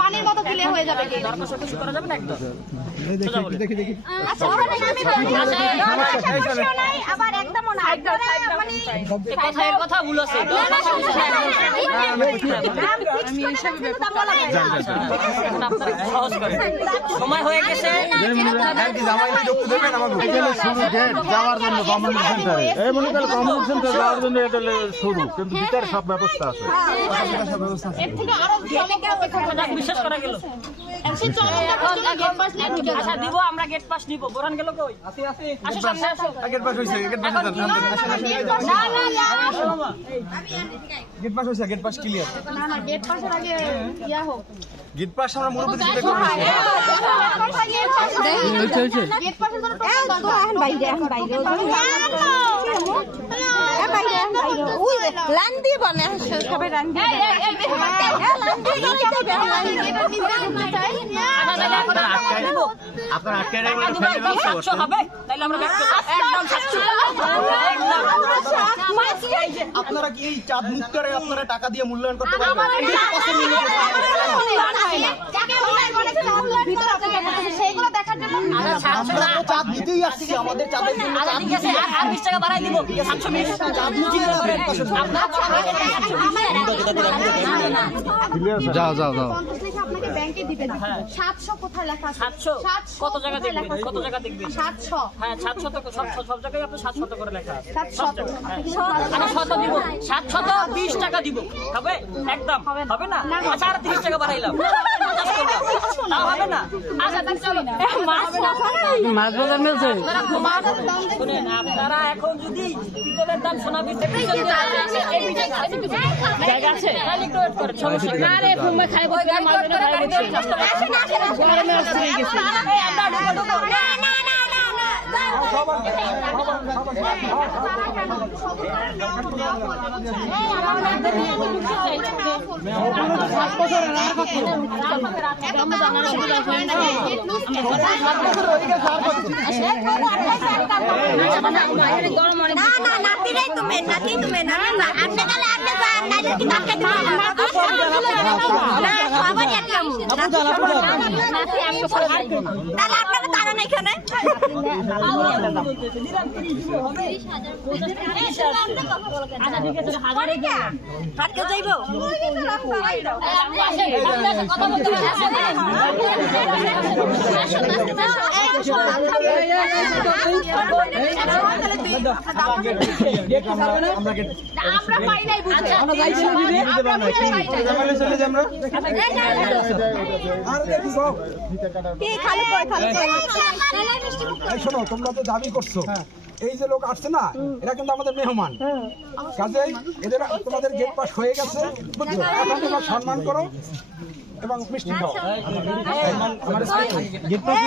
পানির মতো দিলে হয়ে যাবে কি করা যাবে না একদম দেখি আবার একদমও না মানে কথার কথা ভুল আছে সময় হয়ে গেছে যাওয়ার জন্য কমিউনিটি সেন্টারে এই মনে করেন কমিউনিটি সেন্টার যাওয়ার জন্য এটা শুরু কিন্তু ভিতরে সব ব্যবস্থা আছে এর থেকে আরো বিশ্বাস করা গেল আচ্ছা দিব আমরা গেট পাস নিব বোরান গেল কই আছে আসো সামনে আসো গেট পাস হইছে গেট পাস না গেট পাস হইছে গেট পাস ক্লিয়ার না গেট পাসের আগে ইয়া হোক গেট পাস আমরা মুরব্বি দিতে করি গেট পাসের জন্য এখন বাইরে ওই লাইন দিয়ে বনে সবাই লাইন দিয়ে আপনারা আটকে রাখবেন হবে তাহলে আমরা একদম 700 আপনারা কি এই চাঁদ মুক্তারে আপনারা টাকা দিয়ে মূল্যায়ন করতে পারবেন সেইগুলো দেখার জন্য আমরা তো চাঁদ নিতেই আসছি আমাদের চাঁদের জন্য আর 20 টাকা বাড়াই দিব 720 চাঁদ নিতে করেন যাও আপনাকে ব্যাংকে দিবে না 700 কোথায় লেখা আছে 700 কত জায়গা দেখবেন 700 হ্যাঁ 700 তো সব জায়গায় আপনি 700 করে লেখা আছে 700 আমি 700 দিব 720 টাকা দিব হবে একদম হবে না আচ্ছা আর 30 টাকা বাড়াইলাম 50 করলাম তাও হবে না আচ্ছা তাহলে চলো মাছ বাজার মিলছে শুনেন আপনারা এখন যদি পিতলের দাম সোনা জায়গা আছে তাহলে একটু ওয়েট করেন সমস্যা না রে ঘুমে খাই বই গান মারবে না ভাই গরমে আসছে গেছে শোনো তোমরা তো দাবি করছো এই যে লোক আসছে না এরা কিন্তু আমাদের মেহমান কাজেই এদের তোমাদের গেট পাস হয়ে গেছে বুঝছো এখন তোমরা সম্মান করো এবং মিষ্টি খাও গেট পাস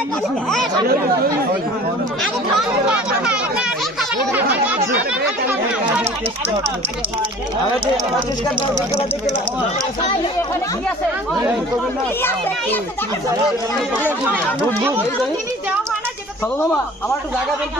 আমার একটু জায়গা বলতে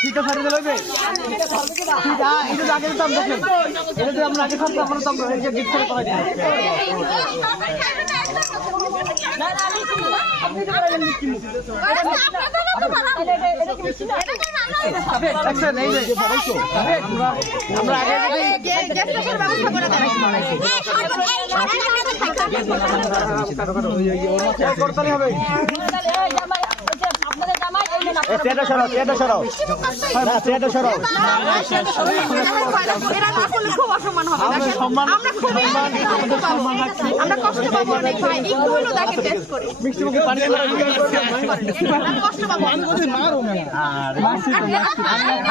ফিটা ছাড়ি দিলে আগে দিতাম দেখেন এটা যদি আমরা আগে থাকতাম আমরা তো এই যে গিফট করে পাই আপনি তো আমরা আগে ব্যবস্থা করে দেন। করতে হবে আপনাদের জামাই এই নেন চেয়ারটা সরাও, চেয়ারটা সরাও, না চেয়ারটা সরাও। এরা না করলে খুব অসম্মান হবে। দেখেন, আমরা খুবই আমরা কষ্ট পাবো অনেক ভাই, একটু হলো দেখেন টেস্ট করে মিষ্টি মুখে পানি করে আমরা কষ্ট পাবো।